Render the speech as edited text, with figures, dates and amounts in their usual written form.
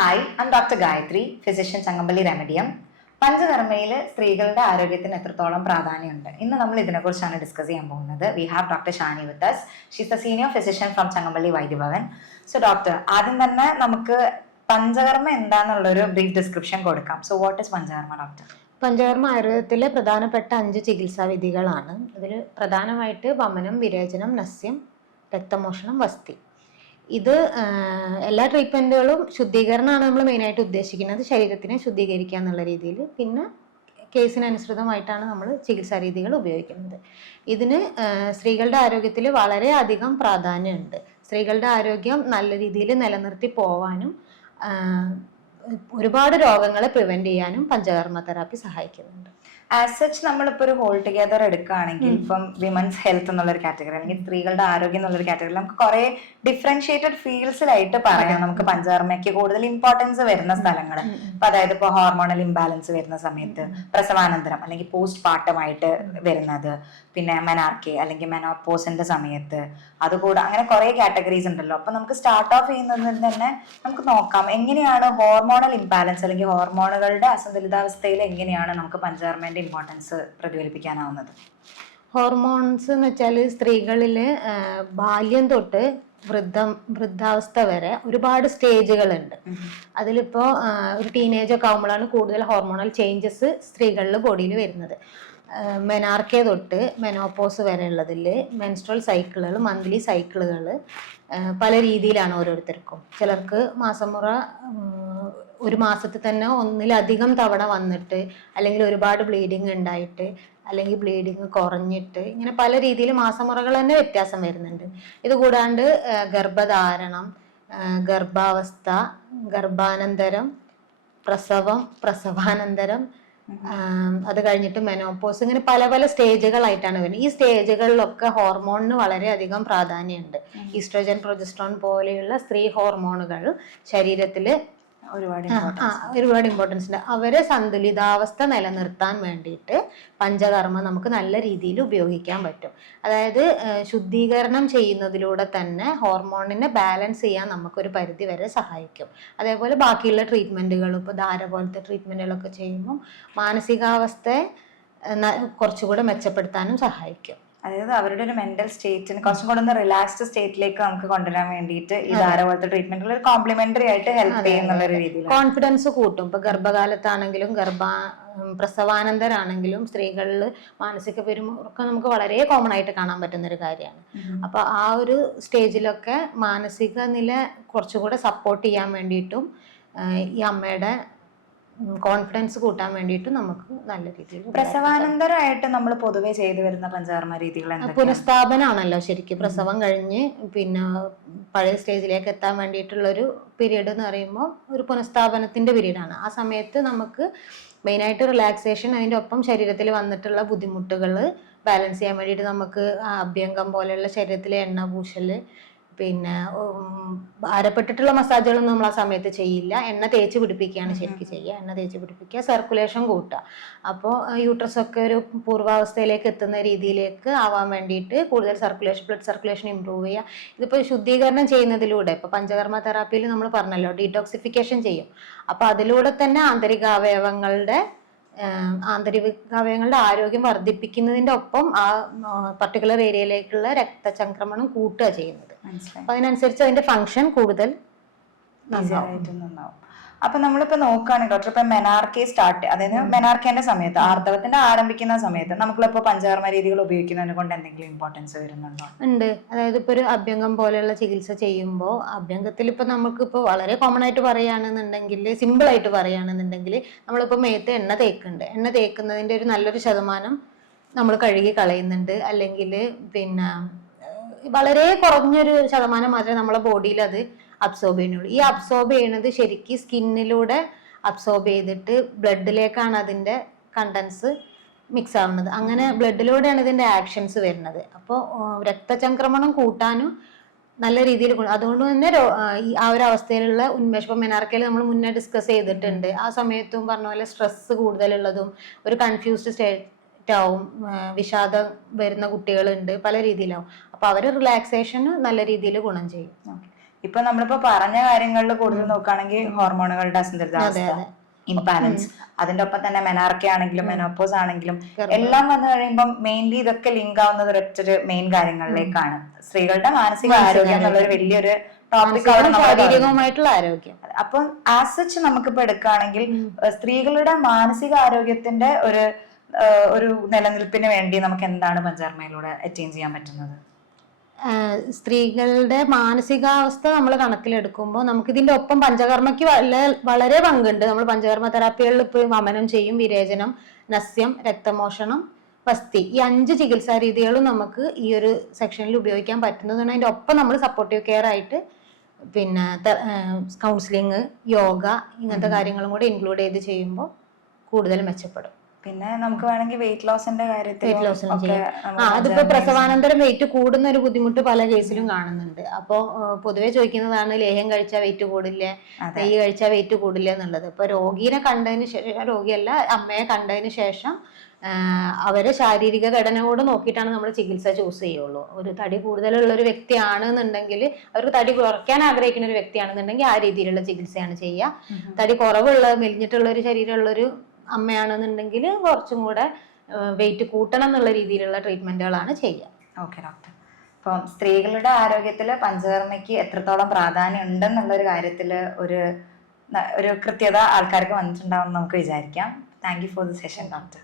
Hi, I am doctor Gayatri, physician Changampally റെമഡിയം. പഞ്ചകർമ്മയിൽ സ്ത്രീകളുടെ ആരോഗ്യത്തിന് എത്രത്തോളം പ്രാധാന്യമുണ്ട്, ഇന്ന് നമ്മൾ ഇതിനെക്കുറിച്ചാണ് ഡിസ്കസ് ചെയ്യാൻ പോകുന്നത്. We have doctor Shani with us. She's a senior physician from Changampally Vaidyabhavan. So doctor, ആദ്യം തന്നെ നമുക്ക് പഞ്ചകർമ്മ എന്താണെന്നുള്ളൊരു ബ്രീഫ് ഡിസ്ക്രിപ്ഷൻ കൊടുക്കാം. So what is panchakarma, doctor? Panchakarma ആയുർവേദത്തിലെ പ്രധാനപ്പെട്ട 5 ചികിത്സാ വിധികളാണ്. ഇതിൽ പ്രധാനമായിട്ട് വമനം, വിരേചനം, നസ്യം, രക്തമോഷണം, വസ്തി. ഇത് എല്ലാ ട്രീറ്റ്മെൻറ്റുകളും ശുദ്ധീകരണമാണ് നമ്മൾ മെയിനായിട്ട് ഉദ്ദേശിക്കുന്നത്, ശരീരത്തിനെ ശുദ്ധീകരിക്കുക എന്നുള്ള രീതിയിൽ. പിന്നെ കേസിനനുസൃതമായിട്ടാണ് നമ്മൾ ചികിത്സാ രീതികൾ ഉപയോഗിക്കുന്നത്. ഇതിന് സ്ത്രീകളുടെ ആരോഗ്യത്തിൽ വളരെയധികം പ്രാധാന്യമുണ്ട്. സ്ത്രീകളുടെ ആരോഗ്യം നല്ല രീതിയിൽ നിലനിർത്തി പോവാനും ഒരുപാട് രോഗങ്ങളെ പ്രിവെന്റ് ചെയ്യാനും പഞ്ചകർമ്മ തെറാപ്പി സഹായിക്കുന്നുണ്ട്. ആസ് സച്ച് നമ്മളിപ്പോൾ ഒരു ഹോൾ ടുഗെദർ എടുക്കുകയാണെങ്കിൽ, ഇപ്പം വിമൻസ് ഹെൽത്ത് എന്നുള്ളൊരു കാറ്റഗറി അല്ലെങ്കിൽ സ്ത്രീകളുടെ ആരോഗ്യം എന്നുള്ളൊരു കാറ്റഗറി, നമുക്ക് കുറെ ഡിഫറൻഷിയേറ്റഡ് ഫീൽഡ്സിലായിട്ട് പറയാം. നമുക്ക് പഞ്ചകർമ്മയ്ക്ക് കൂടുതൽ ഇമ്പോർട്ടൻസ് വരുന്ന സ്ഥലങ്ങൾ, അപ്പൊ അതായത് ഇപ്പോൾ ഹോർമോണൽ ഇംബാലൻസ് വരുന്ന സമയത്ത്, പ്രസവാനന്തരം അല്ലെങ്കിൽ പോസ്റ്റ് പാർട്ടമായിട്ട് വരുന്നത്, പിന്നെ മെനാർക്കെ അല്ലെങ്കിൽ മെനോപോസിന്റെ സമയത്ത്, അതുകൂടെ അങ്ങനെ കുറെ കാറ്റഗറീസ് ഉണ്ടല്ലോ. അപ്പൊ നമുക്ക് സ്റ്റാർട്ട് ഓഫ് ചെയ്യുന്നതിൽ തന്നെ നമുക്ക് നോക്കാം എങ്ങനെയാണ് ഹോർമോണൽ ഇംബാലൻസ് അല്ലെങ്കിൽ ഹോർമോണുകളുടെ അസന്തുലിതാവസ്ഥയിൽ എങ്ങനെയാണ് നമുക്ക് പഞ്ചകർമ്മേന്റെ ഇമ്പോർട്ടൻസ് പ്രതിഫലിപ്പിക്കാനാവുന്നത്. ഹോർമോൺസ് എന്ന് വെച്ചാൽ സ്ത്രീകളിൽ ബാല്യം തൊട്ട് വൃദ്ധാവസ്ഥ വരെ ഒരുപാട് സ്റ്റേജുകളുണ്ട്. അതിലിപ്പോൾ ഒരു ടീനേജ് ഒക്കെ ആകുമ്പോഴാണ് കൂടുതൽ ഹോർമോണൽ ചേഞ്ചസ് സ്ത്രീകളിൽ ബോഡിയിൽ വരുന്നത്. മെനാർക്കെ തൊട്ട് മെനോപോസ് വരെ ഉള്ളതിൽ മെൻസ്ട്രൽ സൈക്കിളുകൾ, മന്ത്ലി സൈക്കിളുകൾ പല രീതിയിലാണ് ഓരോരുത്തർക്കും. ചിലർക്ക് മാസമുറ ഒരു മാസത്തിൽ തന്നെ ഒന്നിലധികം തവണ വന്നിട്ട്, അല്ലെങ്കിൽ ഒരുപാട് ബ്ലീഡിങ് ഉണ്ടായിട്ട്, അല്ലെങ്കിൽ ബ്ലീഡിങ് കുറഞ്ഞിട്ട്, ഇങ്ങനെ പല രീതിയിൽ മാസമുറകൾ തന്നെ വ്യത്യാസം വരുന്നുണ്ട്. ഇത് കൂടാണ്ട് ഗർഭധാരണം, ഗർഭാവസ്ഥ, ഗർഭാനന്തരം, പ്രസവം, പ്രസവാനന്തരം, അത് കഴിഞ്ഞിട്ട് മെനോപോസ്, ഇങ്ങനെ പല പല സ്റ്റേജുകളായിട്ടാണ് വരുന്നത്. ഈ സ്റ്റേജുകളിലൊക്കെ ഹോർമോണിന് വളരെയധികം പ്രാധാന്യമുണ്ട്. ഈസ്ട്രോജൻ, പ്രൊജസ്ട്രോൺ പോലെയുള്ള സ്ത്രീ ഹോർമോണുകൾ ശരീരത്തിൽ ഒരുപാട് ഇമ്പോർട്ടൻസ് ഉണ്ട്. അവരെ സന്തുലിതാവസ്ഥ നിലനിർത്താൻ വേണ്ടിയിട്ട് പഞ്ചകർമ്മ നമുക്ക് നല്ല രീതിയിൽ ഉപയോഗിക്കാൻ പറ്റും. അതായത് ശുദ്ധീകരണം ചെയ്യുന്നതിലൂടെ തന്നെ ഹോർമോണിനെ ബാലൻസ് ചെയ്യാൻ നമുക്കൊരു പരിധി വരെ സഹായിക്കും. അതേപോലെ ബാക്കിയുള്ള ട്രീറ്റ്മെൻറ്റുകൾ, ഇപ്പോൾ ധാര പോലത്തെ ട്രീറ്റ്മെൻറ്റുകളൊക്കെ ചെയ്യുമ്പോൾ മാനസികാവസ്ഥയെ കുറച്ചുകൂടെ മെച്ചപ്പെടുത്താനും സഹായിക്കും. അതായത് അവരുടെ ഒരു മെന്റൽ സ്റ്റേറ്റിന് കുറച്ചും കൂടെ ഒന്ന് റിലാക്സ്ഡ് സ്റ്റേറ്റിലേക്ക് നമുക്ക് കൊണ്ടുവരാൻ വേണ്ടിയിട്ട് ഈ ധാര പോലത്തെ ട്രീറ്റ്മെന്റുകൾ ഒരു കോംപ്ലിമെന്ററി ആയിട്ട് ഹെൽപ്പ് ചെയ്യുന്നുള്ള രീതിയിൽ കോൺഫിഡൻസ് കൂട്ടും. ഇപ്പൊ ഗർഭകാലത്താണെങ്കിലും പ്രസവാനന്തരാണെങ്കിലും സ്ത്രീകളിൽ മാനസിക പിരിമുറുക്കം നമുക്ക് വളരെ കോമൺ ആയിട്ട് കാണാൻ പറ്റുന്ന ഒരു കാര്യമാണ്. അപ്പൊ ആ ഒരു സ്റ്റേജിലൊക്കെ മാനസിക നില കുറച്ചുകൂടെ സപ്പോർട്ട് ചെയ്യാൻ വേണ്ടിയിട്ടും ഈ അമ്മയുടെ കോൺഫിഡൻസ് കൂട്ടാൻ വേണ്ടിയിട്ട് നമുക്ക് നല്ല രീതിയിൽ. പ്രസവാനന്തരമായിട്ട് നമ്മൾ പൊതുവെ ചെയ്തു വരുന്ന പഞ്ചകർമ്മ രീതികൾ പുനഃസ്ഥാപനമാണല്ലോ ശരിക്കും. പ്രസവം കഴിഞ്ഞ് പിന്നെ പഴയ സ്റ്റേജിലേക്ക് എത്താൻ വേണ്ടിയിട്ടുള്ളൊരു പീരീഡ് എന്ന് പറയുമ്പോൾ ഒരു പുനഃസ്ഥാപനത്തിന്റെ പീരീഡാണ്. ആ സമയത്ത് നമുക്ക് മെയിനായിട്ട് റിലാക്സേഷൻ, അതിൻ്റെ ഒപ്പം ശരീരത്തിൽ വന്നിട്ടുള്ള ബുദ്ധിമുട്ടുകൾ ബാലൻസ് ചെയ്യാൻ വേണ്ടിയിട്ട് നമുക്ക് അഭ്യംഗം പോലെയുള്ള ശരീരത്തിലെ എണ്ണ പൂശല്, പിന്നെ ഭാരപ്പെട്ടിട്ടുള്ള മസാജുകളൊന്നും നമ്മൾ ആ സമയത്ത് ചെയ്യില്ല. എണ്ണ തേച്ച് പിടിപ്പിക്കുകയാണ് ശരിക്കും ചെയ്യുക. എണ്ണ തേച്ച് പിടിപ്പിക്കുക, സർക്കുലേഷൻ കൂട്ടുക. അപ്പോൾ യൂട്രസ് ഒക്കെ ഒരു പൂർവാവസ്ഥയിലേക്ക് എത്തുന്ന രീതിയിലേക്ക് ആവാൻ വേണ്ടിയിട്ട് കൂടുതൽ ബ്ലഡ് സർക്കുലേഷൻ ഇമ്പ്രൂവ് ചെയ്യുക. ഇതിപ്പോൾ ശുദ്ധീകരണം ചെയ്യുന്നതിലൂടെ, ഇപ്പോൾ പഞ്ചകർമ്മ തെറാപ്പിയിൽ നമ്മൾ പറഞ്ഞല്ലോ ഡീടോക്സിഫിക്കേഷൻ ചെയ്യും. അപ്പോൾ അതിലൂടെ തന്നെ ആന്തരികാവയവങ്ങളുടെ ആരോഗ്യം വർദ്ധിപ്പിക്കുന്നതിന്റെ ഒപ്പം ആ പർട്ടിക്കുലർ ഏരിയയിലേക്കുള്ള രക്തചംക്രമണം കൂട്ടുക ചെയ്യുന്നത്. അപ്പൊ അതിനനുസരിച്ച് അതിന്റെ ഫങ്ഷൻ കൂടുതൽ നന്നാവും. അപ്പൊ നമ്മളിപ്പോ നോക്കുകയാണെങ്കിൽ ഡോക്ടർ, ഇപ്പൊ മെനാർക്കെ അതായത് മെനാർക്കേന്റെ സമയത്ത്, ആർത്തവത്തിന്റെ ആരംഭിക്കുന്ന സമയത്ത് നമുക്കിപ്പോ പഞ്ചകർമ്മ രീതികൾ ഉപയോഗിക്കുന്നതിനെ കൊണ്ട് എന്തെങ്കിലും ഇമ്പോർട്ടൻസ് വരുന്നുണ്ടോ? ഉണ്ട്. അതായത് ഇപ്പൊ ഒരു അഭ്യംഗം പോലെയുള്ള ചികിത്സ ചെയ്യുമ്പോൾ, അഭ്യംഗത്തിൽ ഇപ്പൊ നമുക്കിപ്പോ വളരെ കോമൺ ആയിട്ട് പറയുകയാണെന്നുണ്ടെങ്കിൽ, സിമ്പിൾ ആയിട്ട് പറയുകയാണെന്നുണ്ടെങ്കിൽ, നമ്മളിപ്പോ മേത്ത് എണ്ണ തേക്കുന്നുണ്ട്. എണ്ണ തേക്കുന്നതിന്റെ ഒരു നല്ലൊരു ശതമാനം നമ്മൾ കഴുകി കളയുന്നുണ്ട്. അല്ലെങ്കിൽ പിന്നെ വളരെ കുറഞ്ഞൊരു ശതമാനം മാത്രമേ നമ്മളെ ബോഡിയിൽ അത് അബ്സോർബ് ചെയ്യുന്നുള്ളൂ. ഈ അബ്സോർബ് ചെയ്യുന്നത് ശരിക്കും സ്കിന്നിലൂടെ അബ്സോർബ് ചെയ്തിട്ട് ബ്ലഡിലേക്കാണ് അതിൻ്റെ കണ്ടൻസ് മിക്സ് ആവുന്നത്. അങ്ങനെ ബ്ലഡിലൂടെയാണ് ഇതിൻ്റെ ആക്ഷൻസ് വരുന്നത്. അപ്പോൾ രക്തചംക്രമണം കൂട്ടാനും നല്ല രീതിയിൽ അതുകൊണ്ട് തന്നെ ആ ഒരു അവസ്ഥയിലുള്ള ഉന്മേഷം, ഇപ്പം മെനാർക്കയിൽ നമ്മൾ മുന്നേ ഡിസ്കസ് ചെയ്തിട്ടുണ്ട്. ആ സമയത്തും പറഞ്ഞ പോലെ സ്ട്രെസ് കൂടുതലുള്ളതും ഒരു കൺഫ്യൂസ്ഡ് സ്റ്റേറ്റ് ആവും, വിഷാദം വരുന്ന കുട്ടികളുണ്ട്, പല രീതിയിലാവും. അപ്പൊ അവര് റിലാക്സേഷന് നല്ല രീതിയിൽ ഗുണം ചെയ്യും. ഇപ്പൊ നമ്മളിപ്പോ പറഞ്ഞ കാര്യങ്ങളിൽ കൂടുതൽ നോക്കുകയാണെങ്കിൽ ഹോർമോണുകളുടെ അസന്തുലിതാവസ്ഥ, ഇംബാലൻസ്, അതിന്റെ ഒപ്പം തന്നെ മെനാർക്കി ആണെങ്കിലും മെനോപോസ് ആണെങ്കിലും എല്ലാം വന്നു കഴിയുമ്പോൾ മെയിൻലി ഇതൊക്കെ ലിങ്ക് ആവുന്നത് ഒരൊറ്റൊരു മെയിൻ കാര്യങ്ങളിലേക്കാണ്. സ്ത്രീകളുടെ മാനസിക ആരോഗ്യം എന്നുള്ളൊരു വലിയൊരു ടോപ്പിക് ശാരീരികമായിട്ടുള്ള ആരോഗ്യം. അപ്പം ആസ് സച്ച് നമുക്കിപ്പോ എടുക്കുകയാണെങ്കിൽ സ്ത്രീകളുടെ മാനസിക ആരോഗ്യത്തിന്റെ ഒരു നിലനിൽപ്പിന് വേണ്ടി നമുക്ക് എന്താണ് പഞ്ചകർമ്മയിലൂടെ അറ്റൈൻ ചെയ്യാൻ പറ്റുന്നത്? സ്ത്രീകളുടെ മാനസികാവസ്ഥ നമ്മൾ കണക്കിലെടുക്കുമ്പോൾ നമുക്ക് ഇതിന്റെ ഒപ്പം പഞ്ചകർമ്മയ്ക്ക് വളരെ പങ്കുണ്ട്. നമ്മൾ പഞ്ചകർമ്മ തെറാപ്പികളിൽ ഇപ്പോൾ വമനം ചെയ്യും, വിരേചനം, നസ്യം, രക്തമോഷണം, വസ്തി, ഈ 5 ചികിത്സാ രീതികളും നമുക്ക് ഈ ഒരു സെക്ഷനിൽ ഉപയോഗിക്കാൻ പറ്റുന്നതാണ്. അതിന്റെ ഒപ്പം നമ്മൾ സപ്പോർട്ടീവ് കെയർ ആയിട്ട് പിന്നെ കൗൺസിലിംഗ്, യോഗ, ഇങ്ങനത്തെ കാര്യങ്ങളും കൂടെ ഇൻക്ലൂഡ് ചെയ്ത് ചെയ്യുമ്പോൾ കൂടുതൽ മെച്ചപ്പെടും. പിന്നെ നമുക്ക് വേണമെങ്കിൽ വെയിറ്റ് ലോസിന്റെ കാര്യത്തിൽ അതിപ്പോ പ്രസവാനന്തരം വെയിറ്റ് കൂടുന്ന ഒരു ബുദ്ധിമുട്ട് പല കേസിലും കാണുന്നുണ്ട്. അപ്പോ പൊതുവെ ചോദിക്കുന്നതാണ് ലേഹ്യം കഴിച്ചാൽ വെയിറ്റ് കൂടില്ലേ, നെയ്യ് കഴിച്ചാൽ വെയിറ്റ് കൂടില്ല എന്നുള്ളത്. ഇപ്പൊ രോഗീനെ കണ്ടതിന് ശേഷം, രോഗിയല്ല അമ്മയെ കണ്ടതിന് ശേഷം അവരെ ശാരീരിക ഘടന കൂടെ നോക്കിയിട്ടാണ് നമ്മൾ ചികിത്സ ചൂസ് ചെയ്യുള്ളൂ. ഒരു തടി കൂടുതലുള്ള ഒരു വ്യക്തിയാണെന്നുണ്ടെങ്കിൽ, അവർക്ക് തടി കുറയ്ക്കാൻ ആഗ്രഹിക്കുന്ന ഒരു വ്യക്തിയാണെന്നുണ്ടെങ്കിൽ ആ രീതിയിലുള്ള ചികിത്സയാണ് ചെയ്യുക. തടി കുറവുള്ള മെലിഞ്ഞിട്ടുള്ള ഒരു ശരീരമുള്ളൊരു അമ്മയാണെന്നുണ്ടെങ്കിൽ കുറച്ചും കൂടെ വെയിറ്റ് കൂട്ടണം എന്നുള്ള രീതിയിലുള്ള ട്രീറ്റ്മെന്റുകളാണ് ചെയ്യുക. Okay doctor. അപ്പം സ്ത്രീകളുടെ ആരോഗ്യത്തിൽ പഞ്ചകർമ്മയ്ക്ക് എത്രത്തോളം പ്രാധാന്യം ഉണ്ടെന്നുള്ളൊരു കാര്യത്തിൽ ഒരു കൃത്യത ആൾക്കാർക്ക് വന്നിട്ടുണ്ടാവും നമുക്ക് വിചാരിക്കാം. Thank you for the session doctor.